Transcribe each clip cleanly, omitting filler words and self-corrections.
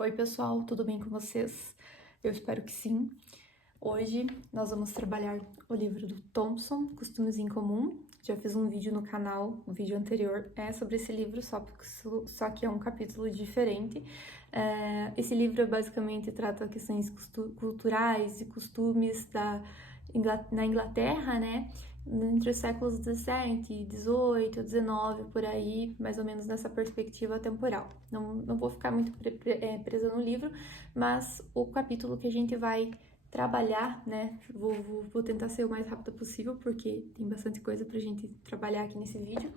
Oi pessoal, tudo bem com vocês? Eu espero que sim. Hoje nós vamos trabalhar o livro do Thompson, Costumes em Comum. Já fiz um vídeo no canal, o vídeo anterior é sobre esse livro, só que é um capítulo diferente. Esse livro basicamente trata questões culturais e costumes na Inglaterra, né? Entre os séculos 17, 18, 19, por aí, mais ou menos nessa perspectiva temporal. Não vou ficar muito presa no livro, mas o capítulo que a gente vai trabalhar, né? Vou tentar ser o mais rápida possível, porque tem bastante coisa pra gente trabalhar aqui nesse vídeo.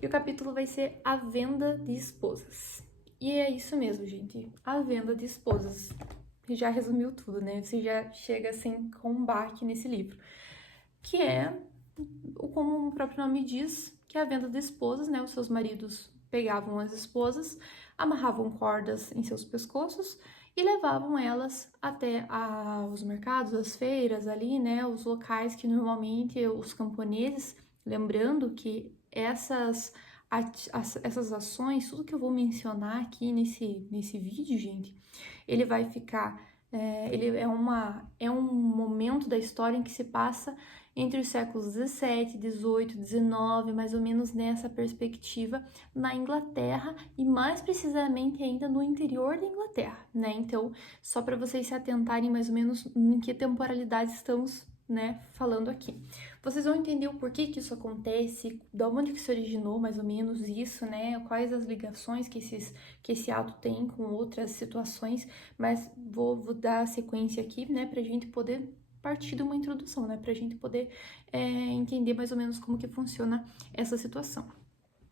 E o capítulo vai ser a venda de esposas. E é isso mesmo, gente. A venda de esposas. Já resumiu tudo, né? Você já chega sem combate nesse livro. Que é, como o próprio nome diz, que é a venda de esposas, né? Os seus maridos pegavam as esposas, amarravam cordas em seus pescoços e levavam elas até os mercados, as feiras ali, né? Os locais que normalmente os camponeses, lembrando que essas ações, tudo que eu vou mencionar aqui nesse vídeo, gente, ele vai ficar, ele é um momento da história em que se passa entre os séculos 17, 18, 19, mais ou menos nessa perspectiva, na Inglaterra e mais precisamente ainda no interior da Inglaterra, né? Então, só para vocês se atentarem mais ou menos em que temporalidade estamos, né, falando aqui. Vocês vão entender o porquê que isso acontece, da onde que se originou mais ou menos isso, né? Quais as ligações que esse ato tem com outras situações, mas vou dar a sequência aqui, né, pra gente poder partir de uma introdução, né, pra gente poder entender mais ou menos como que funciona essa situação.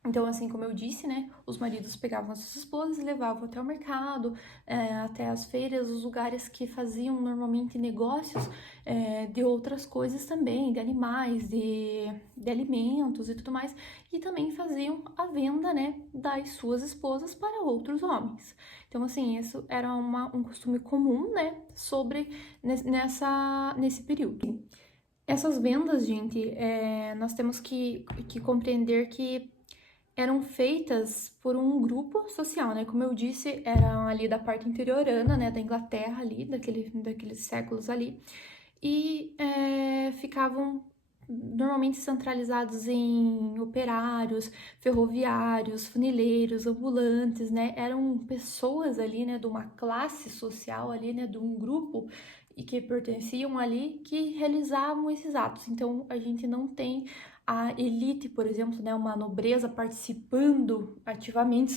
Então, assim como eu disse, né, os maridos pegavam as suas esposas e levavam até o mercado, até as feiras, os lugares que faziam normalmente negócios de outras coisas também, de animais, de alimentos e tudo mais, e também faziam a venda, né, das suas esposas para outros homens. Então, assim, isso era um costume comum, né, nesse período. Essas vendas, gente, nós temos que compreender que eram feitas por um grupo social, né? Como eu disse, eram ali da parte interiorana, né, da Inglaterra ali, daqueles séculos ali, e ficavam normalmente centralizados em operários, ferroviários, funileiros, ambulantes, né? Eram pessoas ali, né, de uma classe social ali, né, de um grupo e que pertenciam ali que realizavam esses atos. Então, a gente não tem a elite, por exemplo, né, uma nobreza participando ativamente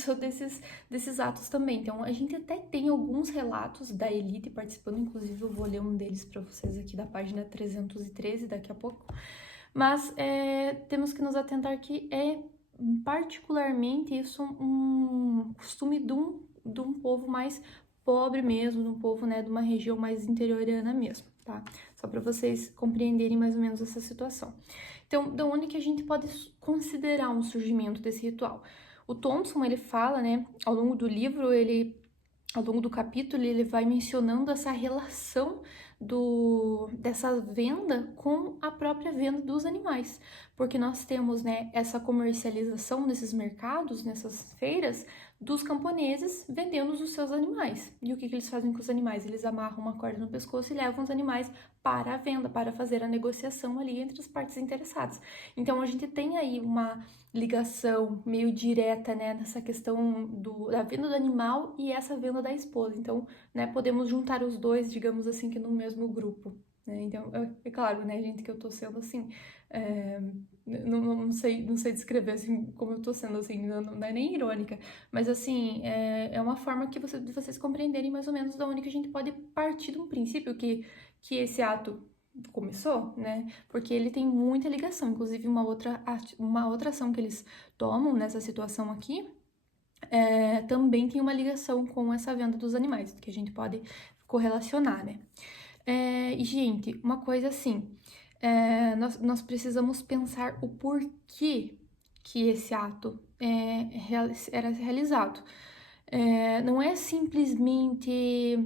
desses atos também. Então, a gente até tem alguns relatos da elite participando, inclusive eu vou ler um deles para vocês aqui da página 313 daqui a pouco. Mas temos que nos atentar que é particularmente isso um costume de um povo mais pobre mesmo, de um povo, né, de uma região mais interiorana mesmo, tá? Só para vocês compreenderem mais ou menos essa situação. Então, de onde que a gente pode considerar um surgimento desse ritual? O Thompson, ele fala, né, ao longo do livro, ao longo do capítulo, ele vai mencionando essa relação dessa venda com a própria venda dos animais, porque nós temos, né, essa comercialização nesses mercados, nessas feiras, dos camponeses vendendo os seus animais. E o que eles fazem com os animais? Eles amarram uma corda no pescoço e levam os animais para a venda, para fazer a negociação ali entre as partes interessadas. Então, a gente tem aí uma ligação meio direta, né, nessa questão da venda do animal e essa venda da esposa. Então, né, podemos juntar os dois, digamos assim, que no mesmo grupo. Né? Então, é claro, né, gente, que eu tô sendo assim, não sei descrever assim como eu tô sendo, assim, não é nem irônica, mas assim, é uma forma de vocês compreenderem mais ou menos da onde que a gente pode partir de um princípio que esse ato começou, né? Porque ele tem muita ligação, inclusive uma outra ação que eles tomam nessa situação aqui também tem uma ligação com essa venda dos animais, que a gente pode correlacionar, né? E, gente, uma coisa assim, nós precisamos pensar o porquê que esse ato era realizado. Não é simplesmente,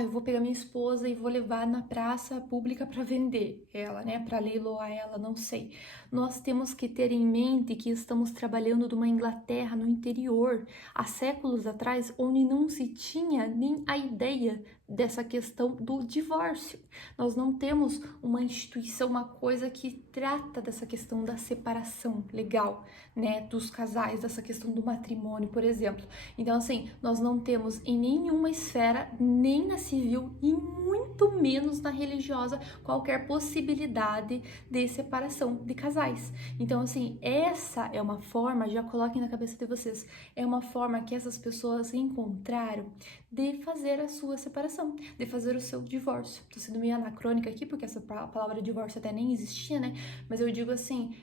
eu vou pegar minha esposa e vou levar na praça pública para vender ela, né? Para leiloar ela, não sei. Nós temos que ter em mente que estamos trabalhando numa Inglaterra no interior, há séculos atrás, onde não se tinha nem a ideia dessa questão do divórcio. Nós não temos uma instituição, uma coisa que trata dessa questão da separação legal, né, dos casais, dessa questão do matrimônio, por exemplo. Então, assim, nós não temos em nenhuma esfera, nem na civil e muito menos na religiosa, qualquer possibilidade de separação de casais. Então, assim, essa é uma forma, já coloquem na cabeça de vocês, é uma forma que essas pessoas encontraram de fazer a sua separação, de fazer o seu divórcio. Tô sendo meio anacrônica aqui, porque essa palavra divórcio até nem existia, né? Mas eu digo assim,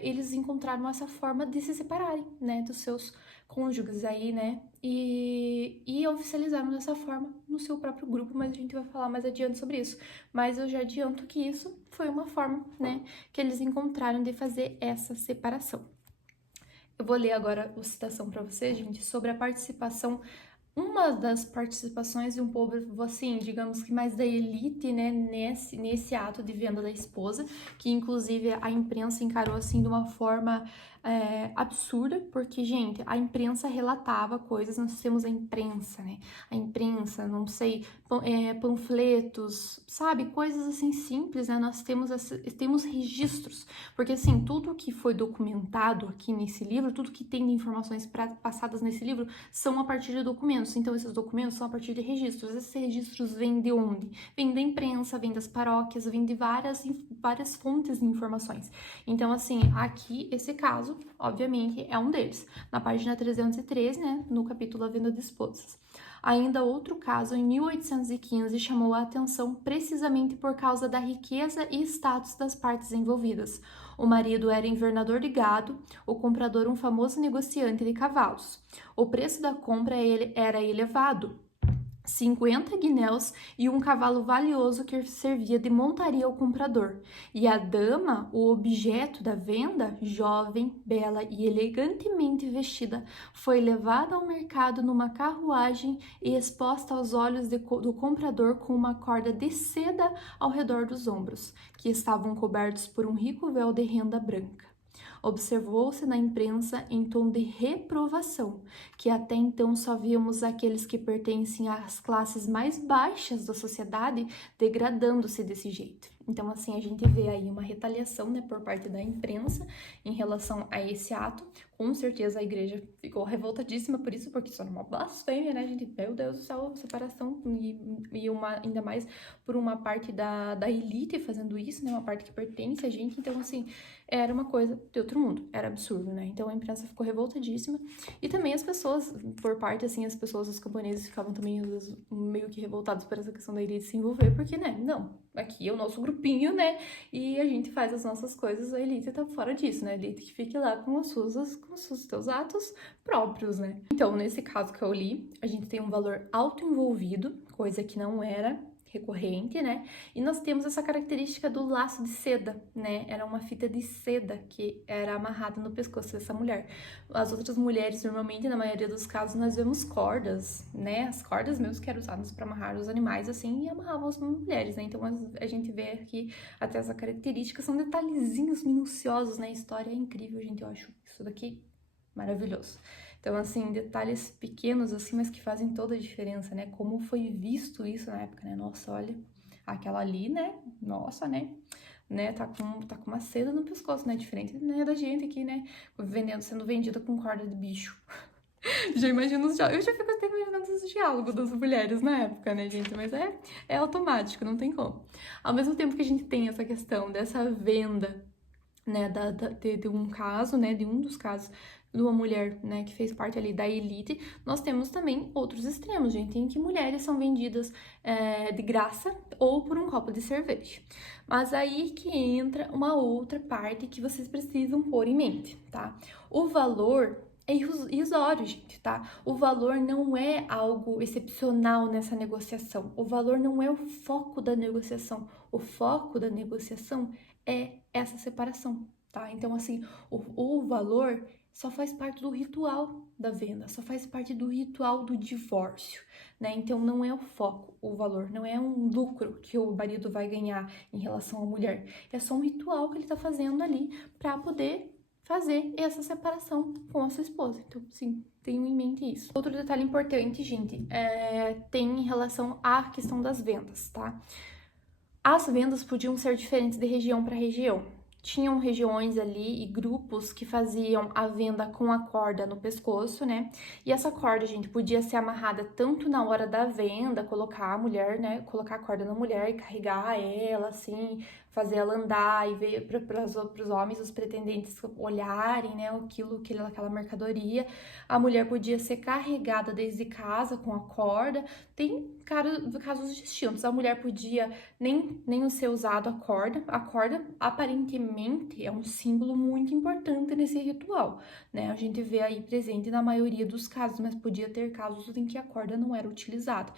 eles encontraram essa forma de se separarem, né, dos seus cônjuges aí, né, e oficializaram dessa forma no seu próprio grupo, mas a gente vai falar mais adiante sobre isso. Mas eu já adianto que isso foi uma forma, né, que eles encontraram de fazer essa separação. Eu vou ler agora a citação para vocês, gente, sobre a participação, uma das participações de um povo, assim, digamos que mais da elite, né, nesse ato de venda da esposa, que inclusive a imprensa encarou, assim, de uma forma absurda, porque, gente, a imprensa relatava coisas, nós temos a imprensa, né, a imprensa, não sei, panfletos, sabe, coisas, assim, simples, né, nós temos registros, porque, assim, tudo que foi documentado aqui nesse livro, tudo que tem de informações passadas nesse livro, são a partir de documentos. Então, esses documentos são a partir de registros. Esses registros vêm de onde? Vêm da imprensa, vêm das paróquias, vêm de várias fontes de informações. Então, assim, aqui, esse caso, obviamente, é um deles. Na página 313, né, no capítulo A Venda de Esposas. Ainda outro caso, em 1815, chamou a atenção precisamente por causa da riqueza e status das partes envolvidas. O marido era invernador de gado, o comprador um famoso negociante de cavalos. O preço da compra era elevado, 50 guinéus e um cavalo valioso que servia de montaria ao comprador. E a dama, o objeto da venda, jovem, bela e elegantemente vestida, foi levada ao mercado numa carruagem e exposta aos olhos do comprador com uma corda de seda ao redor dos ombros, que estavam cobertos por um rico véu de renda branca. Observou-se na imprensa em tom de reprovação, que até então só víamos aqueles que pertencem às classes mais baixas da sociedade degradando-se desse jeito. Então, assim, a gente vê aí uma retaliação, né, por parte da imprensa em relação a esse ato. Com certeza a igreja ficou revoltadíssima por isso, porque isso era uma blasfêmia, né, gente? Meu Deus do céu, separação e ainda mais por uma parte da elite fazendo isso, né, uma parte que pertence a gente. Então, assim, era uma coisa de outro mundo, era absurdo, né? Então a imprensa ficou revoltadíssima e também as pessoas, por parte, assim, as pessoas, os camponeses ficavam também meio que revoltados por essa questão da elite se envolver, porque, né, não, aqui é o nosso grupinho, né, e a gente faz as nossas coisas, a elite tá fora disso, né, a elite que fique lá com os seus atos próprios, né. Então, nesse caso que eu li, a gente tem um valor autoenvolvido, coisa que não era recorrente, né? E nós temos essa característica do laço de seda, né? Era uma fita de seda que era amarrada no pescoço dessa mulher. As outras mulheres, normalmente, na maioria dos casos, nós vemos cordas, né? As cordas mesmo que eram usadas para amarrar os animais, assim, e amarravam as mulheres, né? Então, a gente vê aqui até essa característica, são detalhezinhos minuciosos, né? A história é incrível, gente, eu acho isso daqui maravilhoso. Então, assim, detalhes pequenos, assim, mas que fazem toda a diferença, né? Como foi visto isso na época, né? Nossa, olha, aquela ali, né? Nossa, né? Tá com uma seda no pescoço, né? Diferente, né, da gente aqui, né? Sendo vendida com corda de bicho. Já imagino os diálogos. Eu já fico até imaginando os diálogos das mulheres na época, né, gente? Mas é automático, não tem como. Ao mesmo tempo que a gente tem essa questão dessa venda, né, de um caso, né, de um dos casos de uma mulher, né, que fez parte ali da elite, nós temos também outros extremos, gente, em que mulheres são vendidas de graça ou por um copo de cerveja. Mas aí que entra uma outra parte que vocês precisam pôr em mente, tá? O valor é irrisório, gente, tá? O valor não é algo excepcional nessa negociação. O valor não é o foco da negociação. O foco da negociação é essa separação, tá? Então, assim, o valor só faz parte do ritual da venda, só faz parte do ritual do divórcio, né? Então não é o foco, o valor, não é um lucro que o marido vai ganhar em relação à mulher, é só um ritual que ele tá fazendo ali para poder fazer essa separação com a sua esposa. Então, sim, tenham em mente isso. Outro detalhe importante, gente, tem em relação à questão das vendas, tá? As vendas podiam ser diferentes de região para região. Tinham regiões ali e grupos que faziam a venda com a corda no pescoço, né? E essa corda, gente, podia ser amarrada tanto na hora da venda, colocar a mulher, né? Colocar a corda na mulher e carregar ela, assim, fazer ela andar e ver para os homens, os pretendentes olharem, né? Aquela mercadoria. A mulher podia ser carregada desde casa com a corda. Tem casos distintos. A mulher podia nem ser usado a corda. A corda, aparentemente, é um símbolo muito importante nesse ritual, né? A gente vê aí presente na maioria dos casos, mas podia ter casos em que a corda não era utilizada.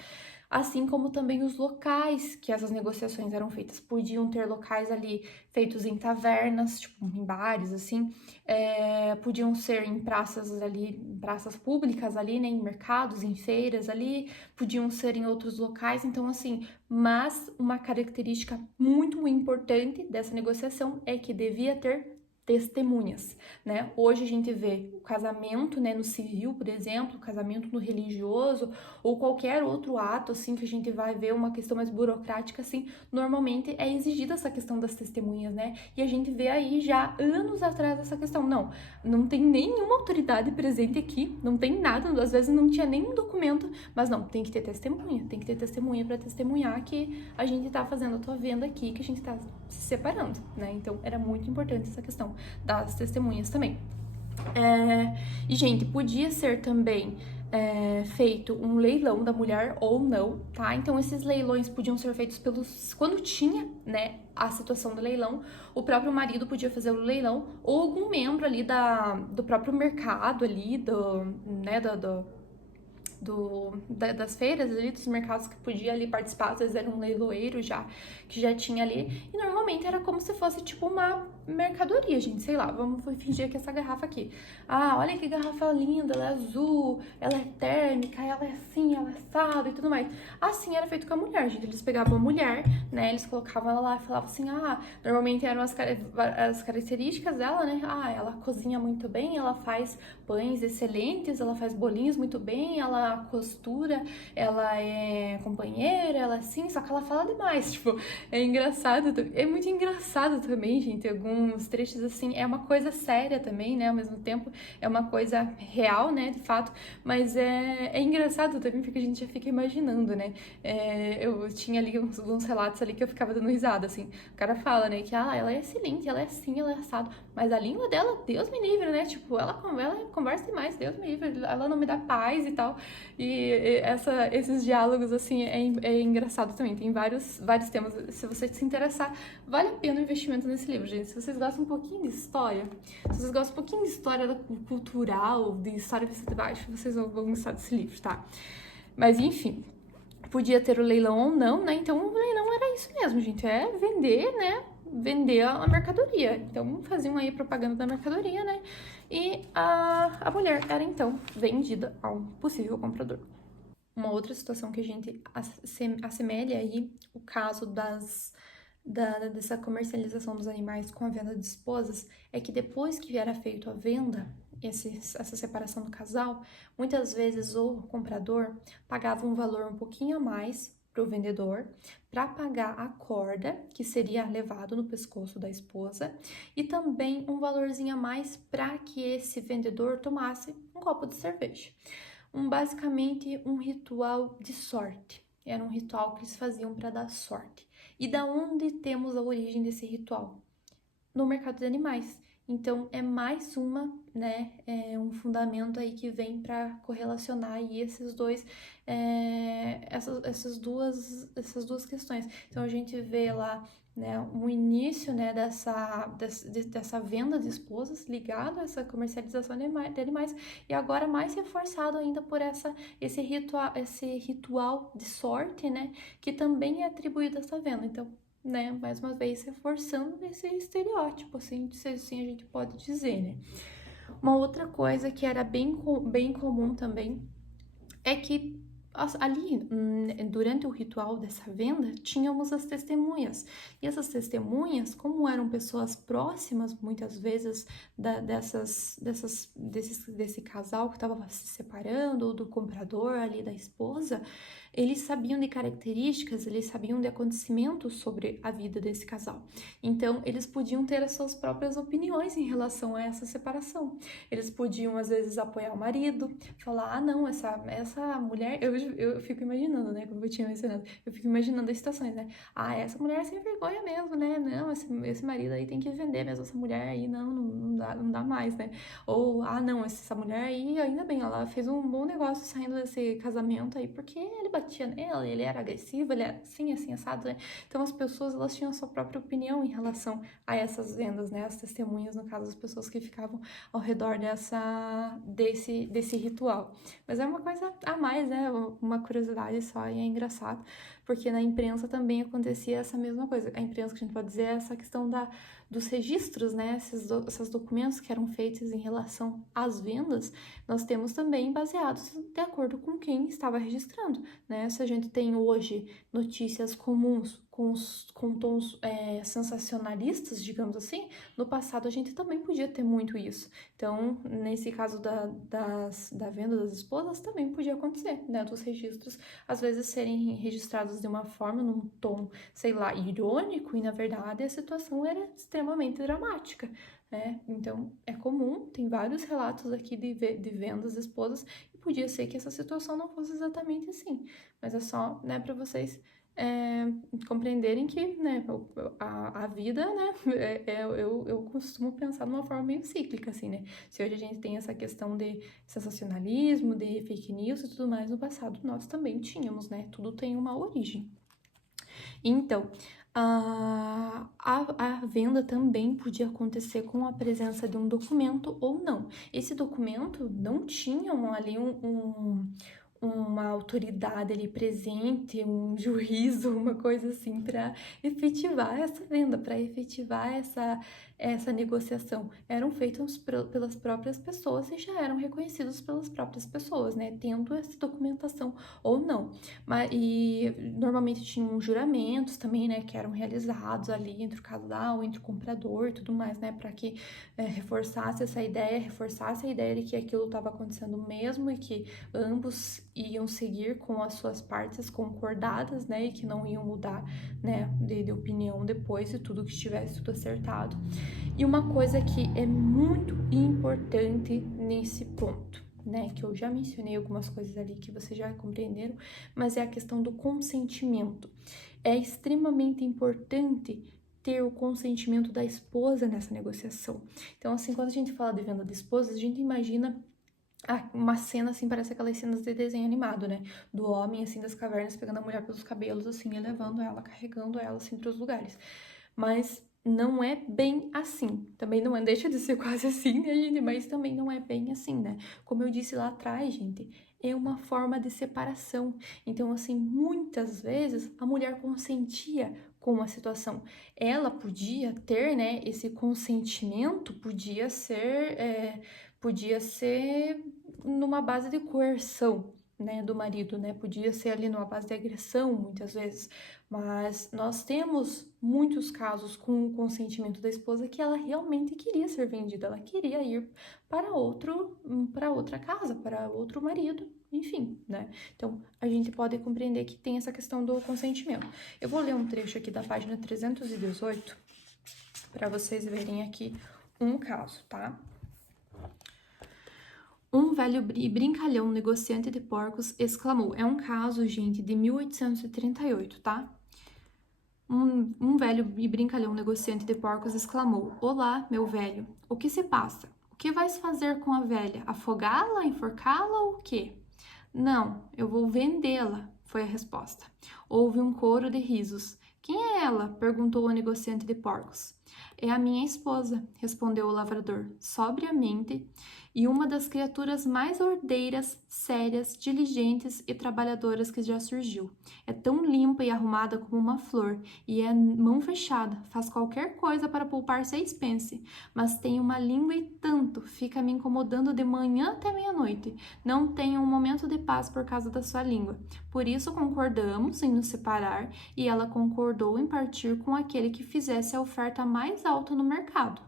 Assim como também os locais que essas negociações eram feitas. Podiam ter locais ali feitos em tavernas, tipo em bares, assim, podiam ser em praças ali, em praças públicas ali, né, em mercados, em feiras ali, podiam ser em outros locais, então assim, mas uma característica muito importante dessa negociação é que devia ter testemunhas, né? Hoje a gente vê o casamento, né, no civil, por exemplo, o casamento no religioso ou qualquer outro ato, assim, que a gente vai ver uma questão mais burocrática, assim, normalmente é exigida essa questão das testemunhas, né? E a gente vê aí já anos atrás essa questão. Não tem nenhuma autoridade presente aqui, não tem nada, às vezes não tinha nenhum documento, mas não, tem que ter testemunha para testemunhar que a gente tá fazendo a tua venda aqui, que a gente tá se separando, né? Então era muito importante essa questão das testemunhas também. E, gente, podia ser também feito um leilão da mulher ou não, tá? Então, esses leilões podiam ser feitos quando tinha, né, a situação do leilão, o próprio marido podia fazer o leilão, ou algum membro ali do próprio mercado ali, né, das feiras ali, dos mercados que podia ali participar, às vezes era um leiloeiro já, que já tinha ali, e normalmente era como se fosse tipo uma mercadoria, gente, sei lá, vamos fingir que essa garrafa aqui, olha que garrafa linda, ela é azul, ela é térmica, ela é assim, ela é assado e tudo mais. Assim era feito com a mulher, gente, eles pegavam a mulher, né, eles colocavam ela lá e falavam assim, normalmente eram as características dela, né, ela cozinha muito bem, ela faz pães excelentes, ela faz bolinhos muito bem, ela costura, ela é companheira, ela assim, só que ela fala demais, tipo, é engraçado, é muito engraçado também, gente, alguns trechos assim, é uma coisa séria também, né, ao mesmo tempo, é uma coisa real, né, de fato, mas é engraçado também, porque a gente já fica imaginando, né, eu tinha ali alguns relatos ali que eu ficava dando risada, assim, o cara fala, né, que ela é excelente, ela é assim, ela é assado, mas a língua dela, Deus me livre, né, tipo, ela conversa demais, Deus me livre, ela não me dá paz e tal, e esses diálogos, assim, é engraçado também. Tem vários temas. Se você se interessar, vale a pena o investimento nesse livro, gente. Se vocês gostam um pouquinho de história, se vocês gostam um pouquinho de história cultural, de história vista de baixo, vocês vão gostar desse livro, tá? Mas, enfim, podia ter o leilão ou não, né? Então, o leilão era isso mesmo, gente. É vender, né? Vender a mercadoria. Então, faziam aí propaganda da mercadoria, né? E a mulher era, então, vendida a um possível comprador. Uma outra situação que a gente assemelha aí, o caso dessa comercialização dos animais com a venda de esposas, é que depois que era feita a venda, essa separação do casal, muitas vezes o comprador pagava um valor um pouquinho a mais para o vendedor para pagar a corda que seria levado no pescoço da esposa e também um valorzinho a mais para que esse vendedor tomasse um copo de cerveja. Basicamente um ritual de sorte. Era um ritual que eles faziam para dar sorte. E da onde temos a origem desse ritual? No mercado de animais. Então é mais um fundamento aí que vem para correlacionar aí essas duas questões. Então a gente vê lá, né, um início, né, dessa venda de esposas ligado a essa comercialização de animais e agora mais reforçado ainda por esse ritual de sorte, né, que também é atribuído a essa venda. Então, né, mais uma vez reforçando esse estereótipo, assim a gente pode dizer, né. Uma outra coisa que era bem comum também é que ali, durante o ritual dessa venda, tínhamos as testemunhas. E essas testemunhas, como eram pessoas próximas, muitas vezes, desse casal que estava se separando, ou do comprador ali da esposa, eles sabiam de características, eles sabiam de acontecimentos sobre a vida desse casal. Então, eles podiam ter as suas próprias opiniões em relação a essa separação. Eles podiam, às vezes, apoiar o marido, falar, ah, não, essa mulher, eu fico imaginando, né, como eu tinha mencionado, eu fico imaginando as situações, né, ah, essa mulher é sem vergonha mesmo, né, não, esse marido aí tem que vender mesmo, essa mulher aí não dá mais, né, ou, ah, não, essa mulher aí, ainda bem, ela fez um bom negócio saindo desse casamento aí, porque ele batia nela, ele era agressivo, ele era assim, assado, né, então as pessoas, elas tinham a sua própria opinião em relação a essas vendas, né, as testemunhas, no caso, as pessoas que ficavam ao redor desse ritual. Mas é uma coisa a mais, né? Uma curiosidade só e é engraçado, porque na imprensa também acontecia essa mesma coisa. A imprensa, que a gente pode dizer, é essa questão dos registros, né? Esses documentos que eram feitos em relação às vendas, nós temos também baseados de acordo com quem estava registrando, né? Se a gente tem hoje notícias comuns com tons sensacionalistas, digamos assim, no passado a gente também podia ter muito isso. Então, nesse caso da venda das esposas, também podia acontecer, né? Dos registros, às vezes, serem registrados de uma forma, num tom, sei lá, irônico, e na verdade a situação era extremamente dramática, né? Então, é comum, tem vários relatos aqui de vendas de esposas, e podia ser que essa situação não fosse exatamente assim, mas é só, né, para vocês compreenderem que, né, a vida, né, eu costumo pensar de uma forma meio cíclica, assim, né, se hoje a gente tem essa questão de sensacionalismo, de fake news e tudo mais, no passado nós também tínhamos, né, tudo tem uma origem. Então, a venda também podia acontecer com a presença de um documento ou não. Esse documento não tinha ali uma autoridade ali presente, um juízo, uma coisa assim, para efetivar essa venda, para efetivar essa negociação. Eram feitos pelas próprias pessoas e já eram reconhecidos pelas próprias pessoas, né? Tendo essa documentação ou não. E normalmente tinham juramentos também, né? Que eram realizados ali entre o casal, entre o comprador e tudo mais, né? Para que reforçasse a ideia de que aquilo estava acontecendo mesmo e que ambos iam seguir com as suas partes concordadas, né, e que não iam mudar, né, de opinião depois de tudo que estivesse tudo acertado. E uma coisa que é muito importante nesse ponto, né, que eu já mencionei algumas coisas ali que vocês já compreenderam, mas é a questão do consentimento. É extremamente importante ter o consentimento da esposa nessa negociação. Então, assim, quando a gente fala de venda de esposas, a gente imagina uma cena, assim, parece aquelas cenas de desenho animado, né? Do homem, assim, das cavernas, pegando a mulher pelos cabelos, assim, e levando ela, carregando ela, assim, para os lugares. Mas não é bem assim. Também não deixa de ser quase assim, né, gente? Mas também não é bem assim, né? Como eu disse lá atrás, gente, é uma forma de separação. Então, assim, muitas vezes a mulher consentia com a situação. Ela podia ter, né, esse consentimento, podia ser numa base de coerção, né, do marido, né, podia ser ali numa base de agressão, muitas vezes, mas nós temos muitos casos com o consentimento da esposa que ela realmente queria ser vendida, ela queria ir para outra casa, para outro marido, enfim, né, então a gente pode compreender que tem essa questão do consentimento. Eu vou ler um trecho aqui da página 318 para vocês verem aqui um caso, tá? Um velho e brincalhão negociante de porcos exclamou. É um caso, gente, de 1838, tá? Um velho e brincalhão negociante de porcos exclamou. Olá, meu velho. O que se passa? O que vais fazer com a velha? Afogá-la, enforcá-la ou o quê? Não, eu vou vendê-la, foi a resposta. Houve um coro de risos. Quem é ela? Perguntou o negociante de porcos. É a minha esposa, respondeu o lavrador, sobriamente, e uma das criaturas mais ordeiras, sérias, diligentes e trabalhadoras que já surgiu. É tão limpa e arrumada como uma flor, e é mão fechada, faz qualquer coisa para poupar 6 pence, mas tem uma língua e tanto, fica me incomodando de manhã até meia-noite. Não tenho um momento de paz por causa da sua língua. Por isso concordamos em nos separar, e ela concordou em partir com aquele que fizesse a oferta mais alta no mercado.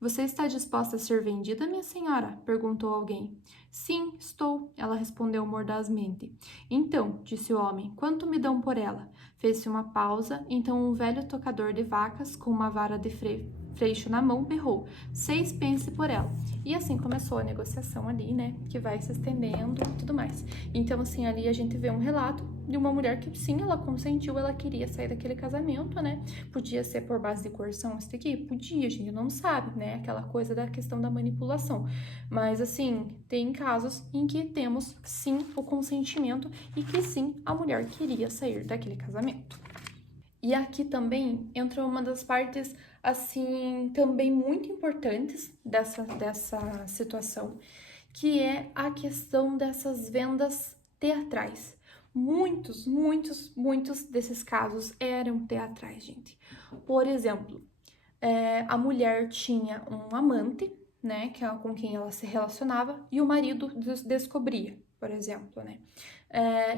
Você está disposta a ser vendida, minha senhora? Perguntou alguém. Sim, estou, ela respondeu mordazmente. Então, disse o homem, quanto me dão por ela? Fez-se uma pausa, então um velho tocador de vacas, com uma vara de freixo na mão, berrou, 6 pence por ela. E assim começou a negociação ali, né, que vai se estendendo e tudo mais. Então, assim, ali a gente vê um relato de uma mulher que, sim, ela consentiu, ela queria sair daquele casamento, né, podia ser por base de coerção isso daqui? Podia, a gente não sabe, né, aquela coisa da questão da manipulação. Mas, assim, tem casos em que temos, sim, o consentimento e que, sim, a mulher queria sair daquele casamento. E aqui também entra uma das partes, assim, também muito importantes dessa situação, que é a questão dessas vendas teatrais. Muitos desses casos eram teatrais, gente. Por exemplo, a mulher tinha um amante, né, que é com quem ela se relacionava, e o marido descobria, por exemplo, né.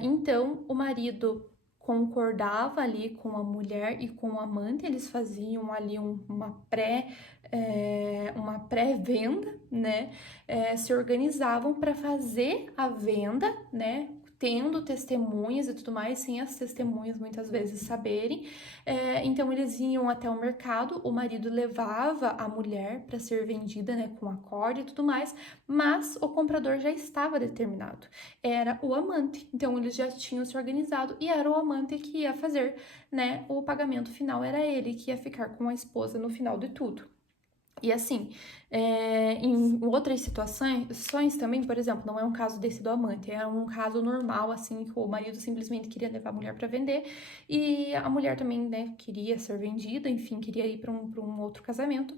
Então, o marido concordava ali com a mulher e com o amante, eles faziam ali uma pré-venda, né, se organizavam para fazer a venda, né, tendo testemunhas e tudo mais, sem as testemunhas muitas vezes saberem. Então eles iam até o mercado, o marido levava a mulher para ser vendida, né, com acorde e tudo mais, mas o comprador já estava determinado, era o amante. Então eles já tinham se organizado e era o amante que ia fazer, né, o pagamento final, era ele que ia ficar com a esposa no final de tudo. E assim, em outras situações também, por exemplo, não é um caso desse do amante, é um caso normal, assim, que o marido simplesmente queria levar a mulher para vender e a mulher também, né, queria ser vendida, enfim, queria ir para um outro casamento.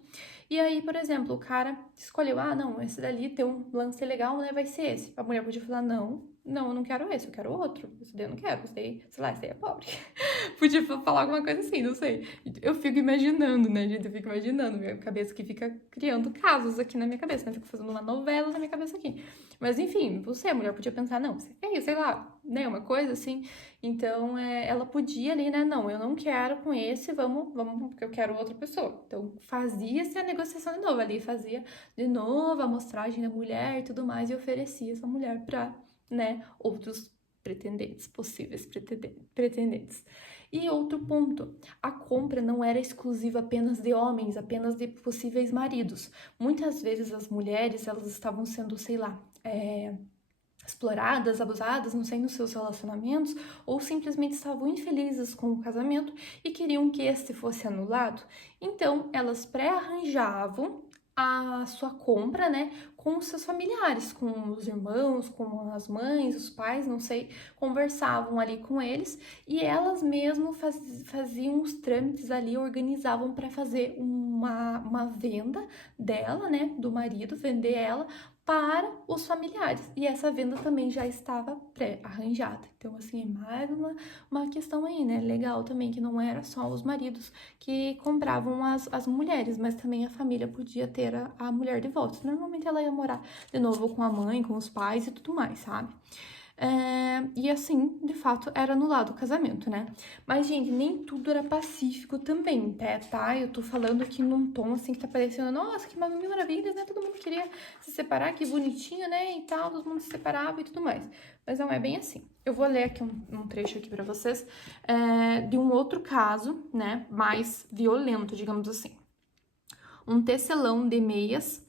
E aí, por exemplo, o cara escolheu, não, esse dali tem um lance legal, né, vai ser esse. A mulher podia falar, não, eu não quero esse, eu quero outro. Esse daí eu não quero, esse daí, sei lá, esse daí é pobre. Podia falar alguma coisa assim, não sei. Eu fico imaginando, né, gente? Eu fico imaginando, minha cabeça que fica criando casos aqui na minha cabeça, né? Fico fazendo uma novela na minha cabeça aqui. Mas enfim, você, a mulher, podia pensar, não, você quer isso, sei lá, né? Uma coisa assim. Então, ela podia ali, né? Não, eu não quero com esse, vamos, porque eu quero outra pessoa. Então, fazia-se a negociação de novo ali, fazia de novo a amostragem da mulher e tudo mais, e oferecia essa mulher pra, né, outros pretendentes, possíveis pretendentes. E outro ponto, a compra não era exclusiva apenas de homens, apenas de possíveis maridos. Muitas vezes as mulheres, elas estavam sendo, sei lá, exploradas, abusadas, não sei, nos seus relacionamentos, ou simplesmente estavam infelizes com o casamento e queriam que este fosse anulado. Então, elas pré-arranjavam a sua compra, né, com os seus familiares, com os irmãos, com as mães, os pais, não sei, conversavam ali com eles e elas mesmo faziam os trâmites ali, organizavam para fazer uma venda dela, né, do marido, vender ela para os familiares. E essa venda também já estava pré-arranjada. Então, assim, é mais uma questão aí, né? Legal também, que não era só os maridos que compravam as mulheres, mas também a família podia ter a mulher de volta. Normalmente ela ia morar de novo com a mãe, com os pais e tudo mais, sabe? E assim, de fato, era anulado o casamento, né? Mas, gente, nem tudo era pacífico também, tá? Eu tô falando aqui num tom, assim, que tá parecendo, nossa, que mil maravilhas, né? Todo mundo queria se separar, que bonitinho, né? E tal, todo mundo se separava e tudo mais. Mas não é bem assim. Eu vou ler aqui um trecho aqui pra vocês de um outro caso, né? Mais violento, digamos assim. Um tecelão de meias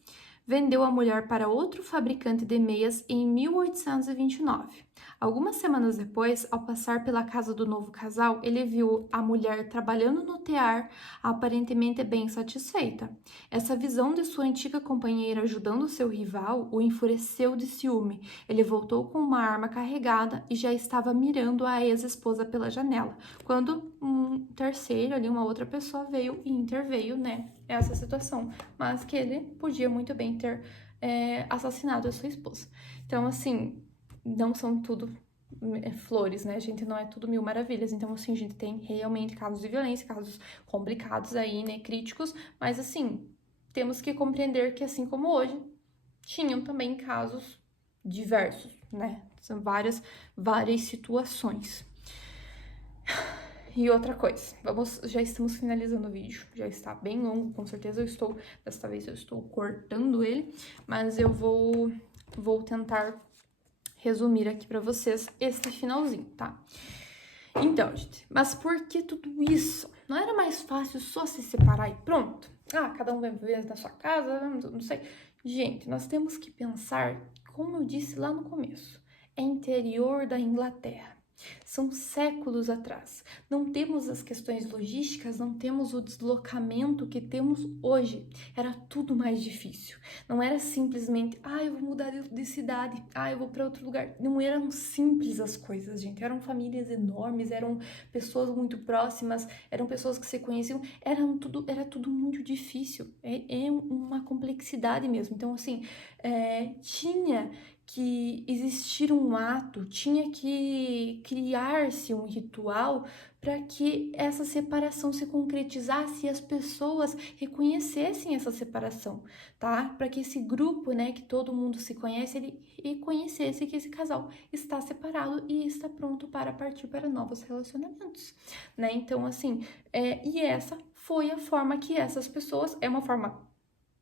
vendeu a mulher para outro fabricante de meias em 1829. Algumas semanas depois, ao passar pela casa do novo casal, ele viu a mulher trabalhando no tear, aparentemente bem satisfeita. Essa visão de sua antiga companheira ajudando seu rival o enfureceu de ciúme. Ele voltou com uma arma carregada e já estava mirando a ex-esposa pela janela, quando um terceiro ali, uma outra pessoa veio e interveio, né, essa situação, mas que ele podia muito bem ter assassinado a sua esposa. Então, assim, não são tudo flores, né, gente? Não é tudo mil maravilhas. Então, assim, a gente tem realmente casos de violência, casos complicados aí, né, críticos, mas, assim, temos que compreender que, assim como hoje, tinham também casos diversos, né? São várias situações. E outra coisa, já estamos finalizando o vídeo, já está bem longo, com certeza desta vez eu estou cortando ele, mas eu vou tentar resumir aqui pra vocês este finalzinho, tá? Então, gente, mas por que tudo isso? Não era mais fácil só se separar e pronto? Ah, cada um vai viver na sua casa, não sei. Gente, nós temos que pensar, como eu disse lá no começo, é interior da Inglaterra. São séculos atrás. Não temos as questões logísticas, não temos o deslocamento que temos hoje. Era tudo mais difícil. Não era simplesmente, eu vou mudar de cidade, eu vou para outro lugar. Não eram simples as coisas, gente. Eram famílias enormes, eram pessoas muito próximas, eram pessoas que se conheciam. Era tudo muito difícil. É uma complexidade mesmo. Então, assim, tinha que existir um ato, tinha que criar-se um ritual para que essa separação se concretizasse e as pessoas reconhecessem essa separação, tá? Para que esse grupo, né, que todo mundo se conhece, ele reconhecesse que esse casal está separado e está pronto para partir para novos relacionamentos, né? Então, assim, e essa foi a forma que essas pessoas, é uma forma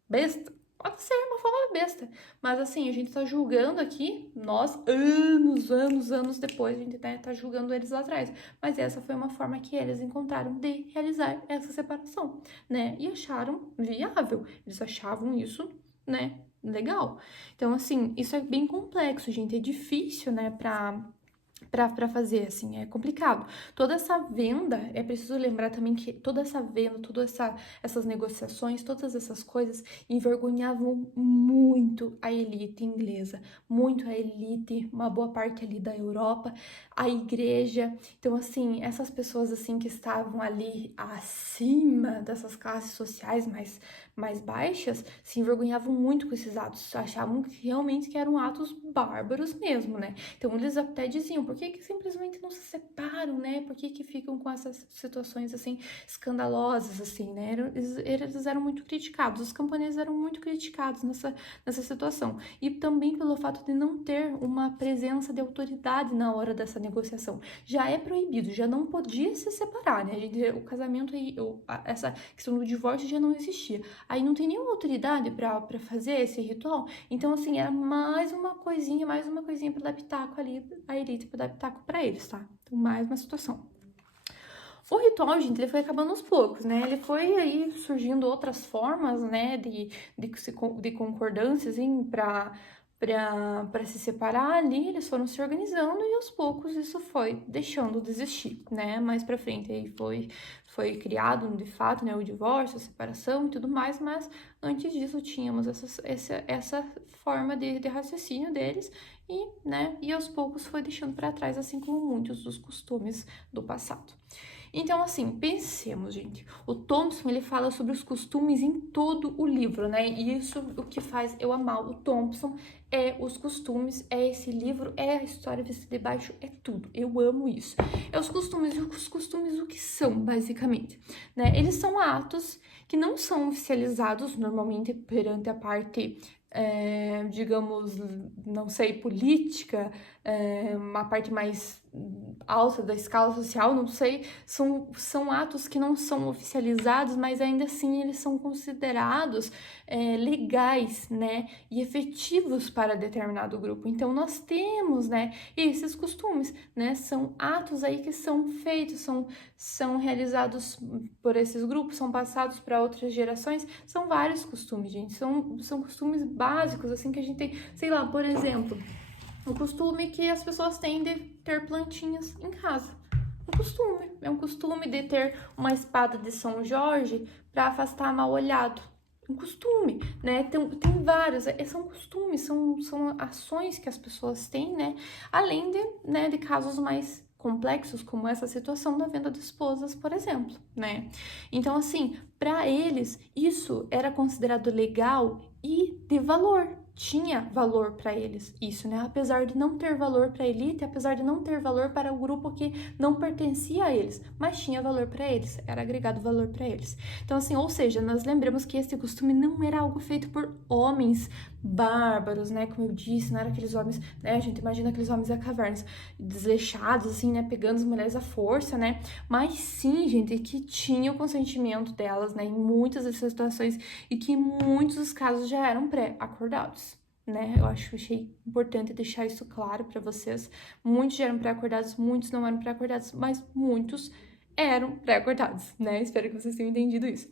besta? Pode ser uma forma besta, mas assim, a gente tá julgando aqui, nós, anos depois, a gente tá julgando eles lá atrás, mas essa foi uma forma que eles encontraram de realizar essa separação, né, e acharam viável, eles achavam isso, né, legal. Então, assim, isso é bem complexo, gente, é difícil, né, pra fazer, assim, é complicado. Toda essa venda, é preciso lembrar também que toda essa venda, essas negociações, todas essas coisas envergonhavam muito a elite inglesa, muito a elite, uma boa parte ali da Europa, a igreja. Então, assim, essas pessoas, assim, que estavam ali acima dessas classes sociais mais baixas, se envergonhavam muito com esses atos, achavam que realmente que eram atos bárbaros mesmo, né? Então, eles até diziam, por que simplesmente não se separam, né? Por que ficam com essas situações, assim, escandalosas, assim, né? Eles eram muito criticados, os camponeses eram muito criticados nessa situação. E também pelo fato de não ter uma presença de autoridade na hora dessa negociação. Já é proibido, já não podia se separar, né? O casamento, essa questão do divórcio já não existia. Aí não tem nenhuma autoridade para fazer esse ritual. Então, assim, era mais uma coisinha para dar pitaco ali, a elite para dar pitaco para eles, tá? Então, mais uma situação. O ritual, gente, ele foi acabando aos poucos, né? Ele foi aí surgindo outras formas, né, de concordância, assim, para se separar ali, eles foram se organizando e aos poucos isso foi deixando de existir, né? Mais pra frente aí foi criado, de fato, né, o divórcio, a separação e tudo mais, mas antes disso tínhamos essa forma de raciocínio deles e aos poucos foi deixando para trás, assim como muitos dos costumes do passado. Então, assim, pensemos, gente. O Thompson, ele fala sobre os costumes em todo o livro, né? E isso o que faz eu amar o Thompson é os costumes, é esse livro, é a história vestida de baixo, é tudo. Eu amo isso. É os costumes, e os costumes o que são, basicamente, né? Eles são atos que não são oficializados normalmente perante a parte digamos, não sei, política, uma parte mais alta da escala social, não sei, são atos que não são oficializados, mas ainda assim eles são considerados legais, né, e efetivos para determinado grupo. Então nós temos, né, esses costumes, né, são atos aí que são feitos, são realizados por esses grupos, são passados para outras gerações, são vários costumes, gente, são costumes básicos, assim, que a gente tem, sei lá, por exemplo, O costume que as pessoas têm de ter plantinhas em casa. É um costume de ter uma espada de São Jorge para afastar mal-olhado. Um costume, né? Tem vários, são costumes, são ações que as pessoas têm, né? Além de casos mais complexos, como essa situação da venda de esposas, por exemplo, né? Então, assim, para eles, isso era considerado legal e de valor. Tinha valor para eles, isso, né? Apesar de não ter valor para a elite, apesar de não ter valor para o grupo que não pertencia a eles, mas tinha valor para eles, era agregado valor para eles. Então, assim, ou seja, nós lembramos que esse costume não era algo feito por homens bárbaros, né? Como eu disse, não era aqueles homens, né? A gente imagina aqueles homens da caverna, desleixados, assim, né? Pegando as mulheres à força, né? Mas sim, gente, que tinha o consentimento delas, né? Em muitas dessas situações e que em muitos dos casos já eram pré-acordados. Né? Achei importante deixar isso claro para vocês. Muitos já eram pré-acordados, muitos não eram pré-acordados, mas muitos eram pré-acordados, né? Espero que vocês tenham entendido isso.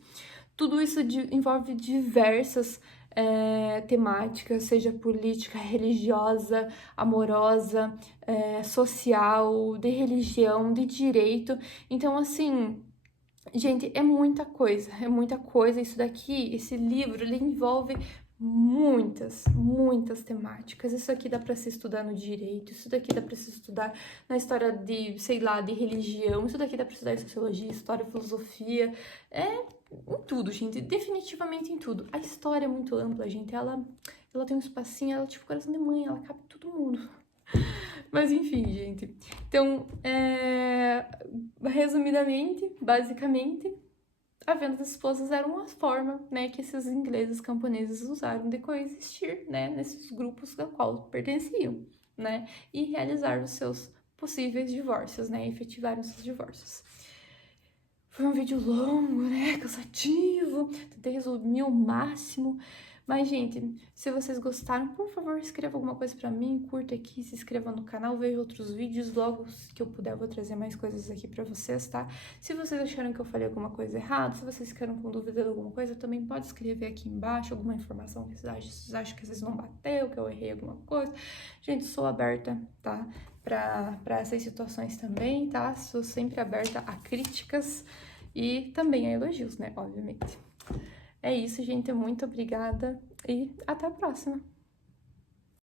Tudo isso envolve diversas temáticas, seja política, religiosa, amorosa, social, de religião, de direito. Então, assim, gente, é muita coisa. Isso daqui, esse livro, ele envolve muitas temáticas. Isso aqui dá para se estudar no direito, isso daqui dá para se estudar na história de, sei lá, de religião, isso daqui dá para estudar em sociologia, história, filosofia, em tudo, gente, definitivamente em tudo. A história é muito ampla, gente, ela tem um espacinho, ela é tipo coração de mãe, ela cabe todo mundo. Mas enfim, gente. Então, resumidamente, basicamente, a venda das esposas era uma forma, né, que esses ingleses camponeses usaram de coexistir, né, nesses grupos ao qual pertenciam, né, e realizar os seus possíveis divórcios, né, efetivar os seus divórcios. Foi um vídeo longo, né, cansativo, tentei resumir o máximo. Mas, gente, se vocês gostaram, por favor, escreva alguma coisa pra mim, curta aqui, se inscreva no canal, veja outros vídeos, logo que eu puder eu vou trazer mais coisas aqui pra vocês, tá? Se vocês acharam que eu falei alguma coisa errada, se vocês ficaram com dúvida de alguma coisa, também pode escrever aqui embaixo alguma informação que vocês acham que vocês não bateu, que eu errei alguma coisa. Gente, sou aberta, tá? Pra essas situações também, tá? Sou sempre aberta a críticas e também a elogios, né? Obviamente. É isso, gente. Muito obrigada e até a próxima!